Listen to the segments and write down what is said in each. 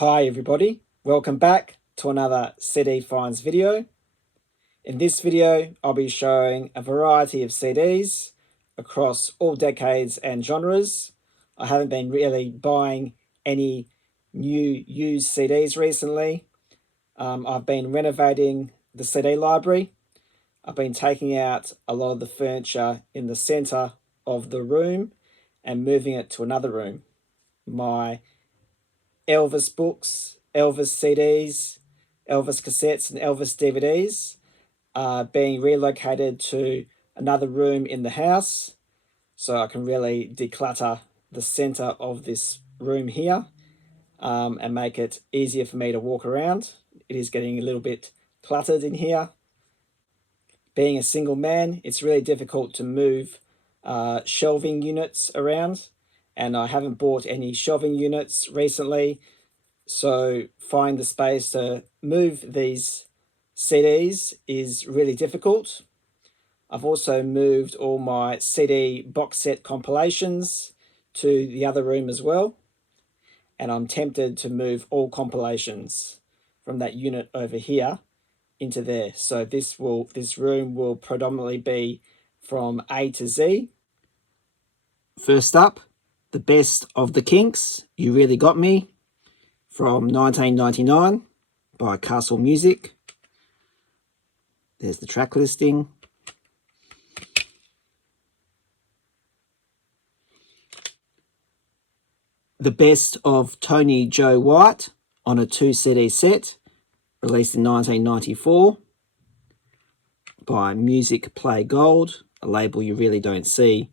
Hi everybody, welcome back to another CD Finds video. In this video, I'll be showing a variety of CDs across all decades and genres. I haven't been really buying any new used CDs recently. I've been renovating the CD library. I've been taking out a lot of the furniture in the center of the room and moving it to another room. My Elvis books, Elvis CDs, Elvis cassettes, and Elvis DVDs are being relocated to another room in the house so I can really declutter the center of this room here and make it easier for me to walk around. It is getting a little bit cluttered in here. Being a single man, it's really difficult to move shelving units around, and I haven't bought any shelving units recently, so finding the space to move these CDs is really difficult. I've also moved all my CD box set compilations to the other room as well, and I'm tempted to move all compilations from that unit over here into there. So this room will predominantly be from A to Z. First up, The Best of the Kinks, You Really Got Me, from 1999 by Castle Music. There's the track listing. The Best of Tony Joe White on a 2-CD set, released in 1994 by Music Play Gold, a label you really don't see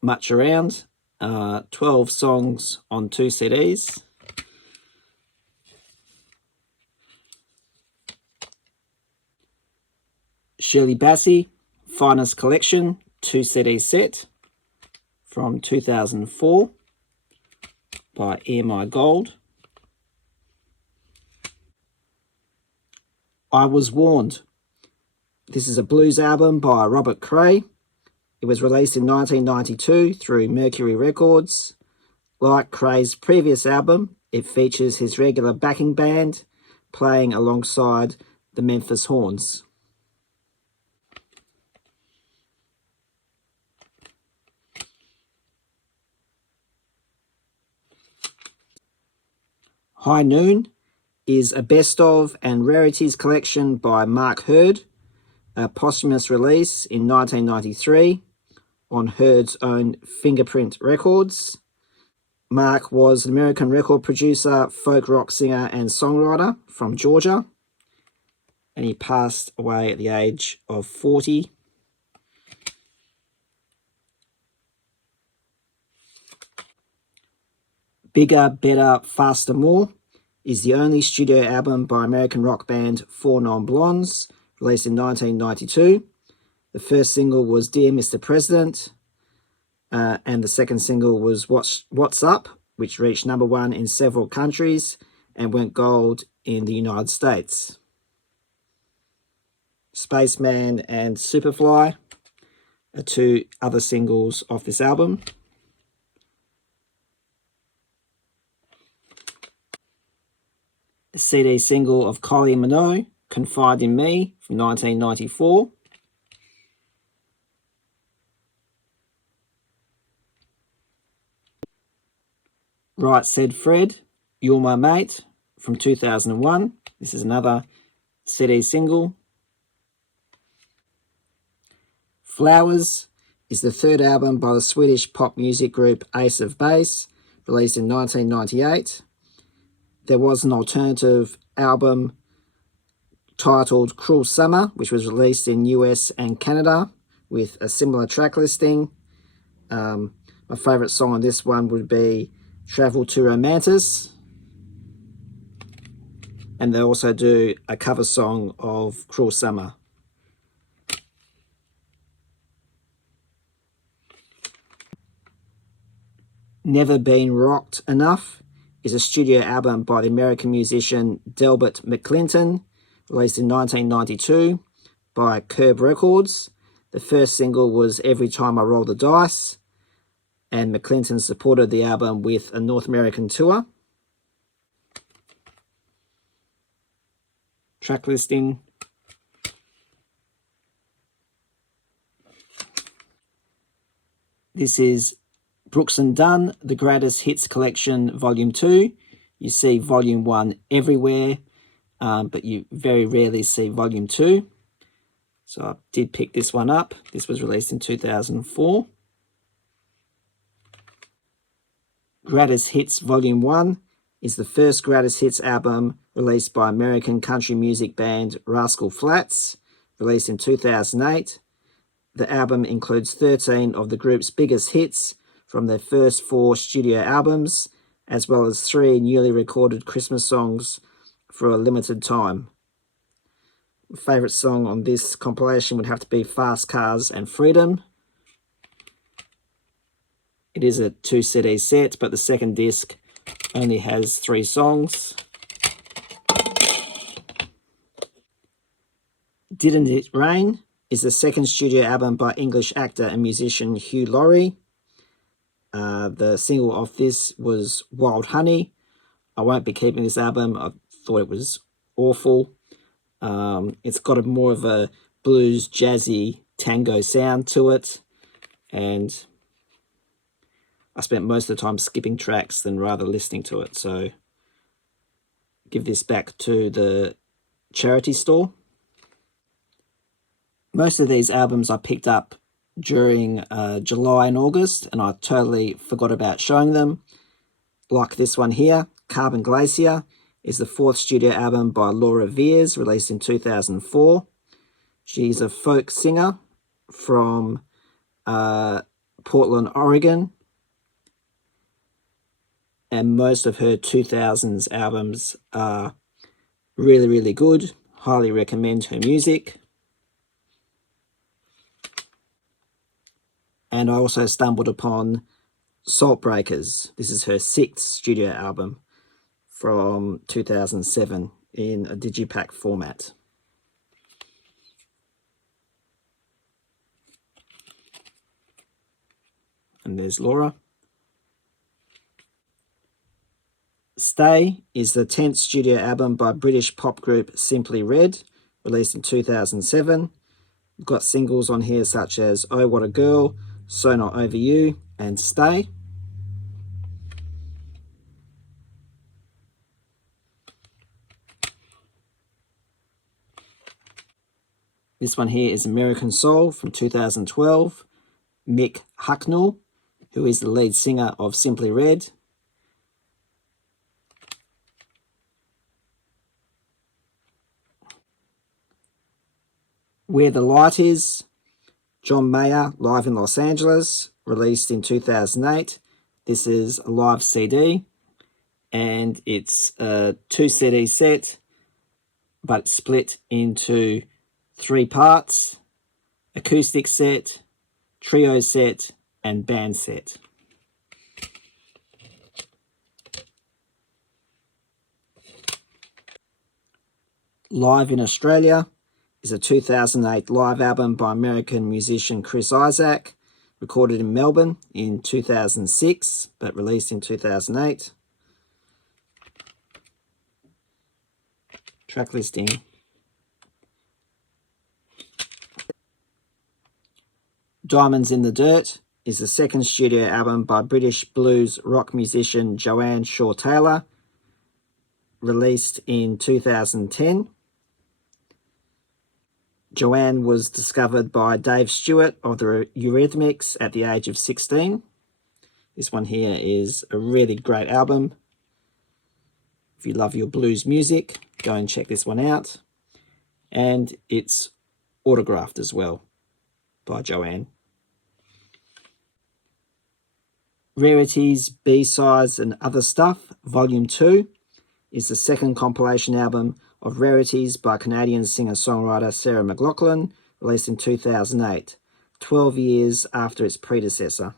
much around. 12 songs on 2 CDs. Shirley Bassey, Finest Collection, 2-CD set from 2004 by EMI Gold. I Was Warned. This is a blues album by Robert Cray. It was released in 1992 through Mercury Records. Like Cray's previous album, it features his regular backing band playing alongside the Memphis Horns. High Noon is a best of and rarities collection by Mark Hurd, a posthumous release in 1993 on Hurd's own Fingerprint Records. Mark was an American record producer, folk rock singer and songwriter from Georgia, and he passed away at the age of 40. Bigger, Better, Faster, More is the only studio album by American rock band Four Non Blondes, released in 1992. The first single was Dear Mr. President, and the second single was What's Up, which reached #1 in several countries and went gold in the United States. Spaceman and Superfly are 2 other singles off this album. A CD single of Kylie Minogue, Confide in Me, from 1994. Right Said Fred, You're My Mate, from 2001. This is another CD single. Flowers is the 3rd album by the Swedish pop music group Ace of Base, released in 1998. There was an alternative album titled Cruel Summer, which was released in US and Canada with a similar track listing. My favourite song on this one would be Travel to Romantis. And they also do a cover song of Cruel Summer. Never Been Rocked Enough is a studio album by the American musician Delbert McClinton, released in 1992 by Curb Records. The first single was Every Time I Roll the Dice, and McClinton supported the album with a North American tour. track listing. This is Brooks and Dunn, The Greatest Hits Collection, Volume 2. You see Volume 1 everywhere, but you very rarely see Volume 2. So I did pick this one up. This was released in 2004. Greatest Hits Volume 1 is the first Greatest Hits album released by American country music band Rascal Flatts, released in 2008. The album includes 13 of the group's biggest hits from their first 4 studio albums, as well as 3 newly recorded Christmas songs for a limited time. My favourite song on this compilation would have to be Fast Cars and Freedom. It is a 2 CD set, but the second disc only has 3 songs. Didn't It Rain is the second studio album by English actor and musician Hugh Laurie. The single off this was Wild Honey. I won't be keeping this album. I thought it was awful. It's got a more of a blues, jazzy, tango sound to it. And I spent most of the time skipping tracks than rather listening to it. So give this back to the charity store. Most of these albums I picked up during July and August, and I totally forgot about showing them. Like this one here, Carbon Glacier, is the 4th studio album by Laura Veers, released in 2004. She's a folk singer from Portland, Oregon. And most of her 2000s albums are really, really good. Highly recommend her music. And I also stumbled upon Saltbreakers. This is her 6th studio album from 2007 in a digipack format. And there's Laura. Stay is the 10th studio album by British pop group Simply Red, released in 2007. We've got singles on here such as Oh What a Girl, So Not Over You, and Stay. This one here is American Soul from 2012. Mick Hucknall, who is the lead singer of Simply Red. Where the Light Is, John Mayer, live in Los Angeles, released in 2008. This is a live CD, and it's a 2 CD set, but split into 3 parts: acoustic set, trio set, and band set. Live in Australia is a 2008 live album by American musician Chris Isaak, recorded in Melbourne in 2006, but released in 2008. Track listing. Diamonds in the Dirt is the 2nd studio album by British blues rock musician Joanne Shaw Taylor, released in 2010. Joanne was discovered by Dave Stewart of the Eurythmics at the age of 16. This one here is a really great album. If you love your blues music, go and check this one out. And it's autographed as well by Joanne. Rarities, B-Sides and Other Stuff, Volume 2, is the 2nd compilation album of Rarities by Canadian singer-songwriter Sarah McLachlan, released in 2008, 12 years after its predecessor.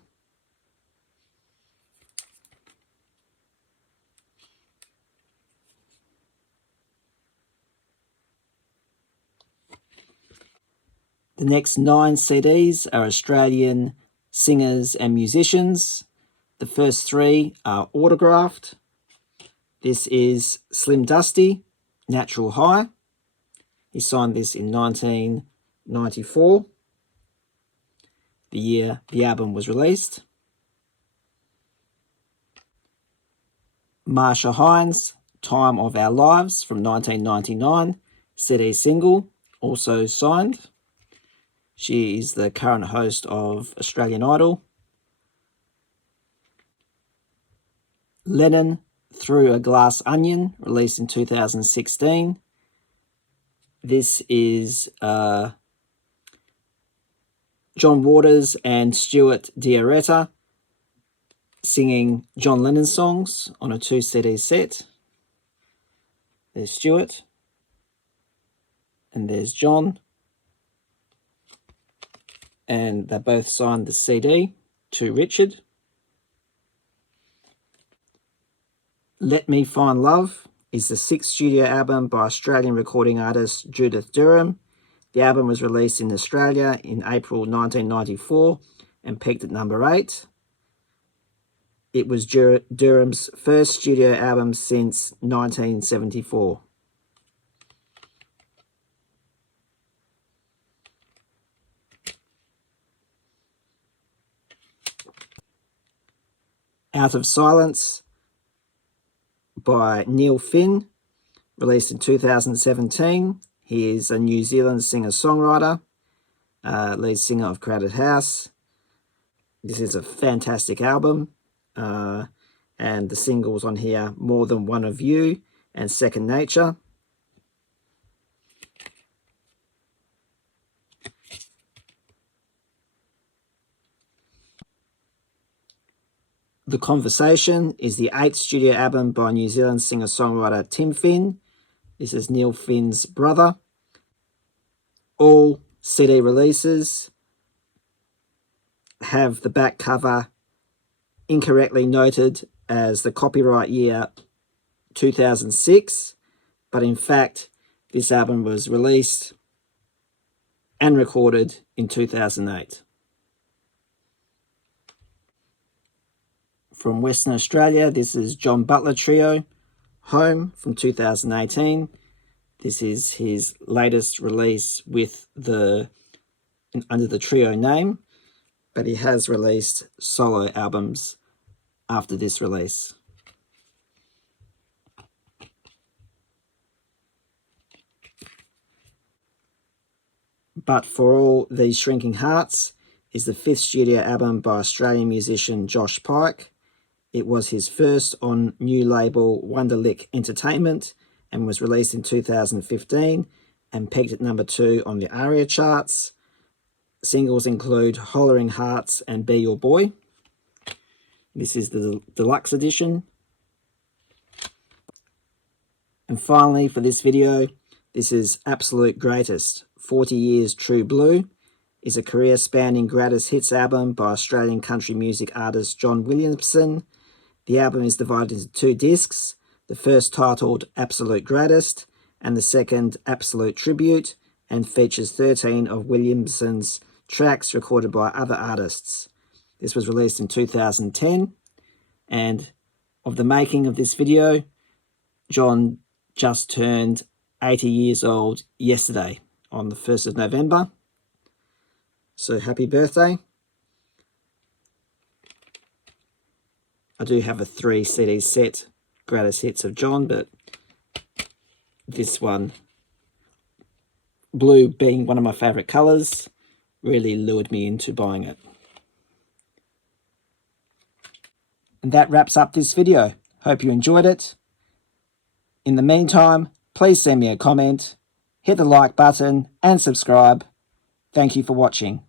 The next 9 CDs are Australian singers and musicians. The first 3 are autographed. This is Slim Dusty, Natural High. He signed this in 1994, the year the album was released. Marsha Hines, Time of Our Lives from 1999, CD single, also signed. She is the current host of Australian Idol. Lennon, Through a Glass Onion, released in 2016. This is John Waters and Stuart Diaretta singing John Lennon songs on a 2 CD set. There's Stuart and there's John, and they both signed the CD to Richard. Let Me Find Love is the 6th studio album by Australian recording artist Judith Durham. The album was released in Australia in April 1994 and peaked at number 8. It was Durham's first studio album since 1974. Out of Silence by Neil Finn, released in 2017. He is a New Zealand singer-songwriter, lead singer of Crowded House. This is a fantastic album, and the singles on here, More Than One of You and Second Nature. The Conversation is the 8th studio album by New Zealand singer-songwriter Tim Finn. This is Neil Finn's brother. All CD releases have the back cover incorrectly noted as the copyright year 2006, but in fact this album was released and recorded in 2008. From Western Australia, this is John Butler Trio, Home from 2018. This is his latest release with under the Trio name, but he has released solo albums after this release. But For All These Shrinking Hearts is the 5th studio album by Australian musician Josh Pike. It was his first on new label Wonderlick Entertainment and was released in 2015 and peaked at number 2 on the ARIA charts. Singles include Hollering Hearts and Be Your Boy. This is the deluxe edition. And finally, for this video, this is Absolute Greatest. 40 Years True Blue is a career-spanning greatest hits album by Australian country music artist John Williamson. The album is divided into 2 discs, the first titled Absolute Greatest and the second Absolute Tribute, and features 13 of Williamson's tracks recorded by other artists. This was released in 2010, and of the making of this video, John just turned 80 years old yesterday on the 1st of November. So happy birthday. I do have a 3 CD set, greatest hits of John, but this one, blue being one of my favourite colours, really lured me into buying it. And that wraps up this video. Hope you enjoyed it. In the meantime, please send me a comment, hit the like button and subscribe. Thank you for watching.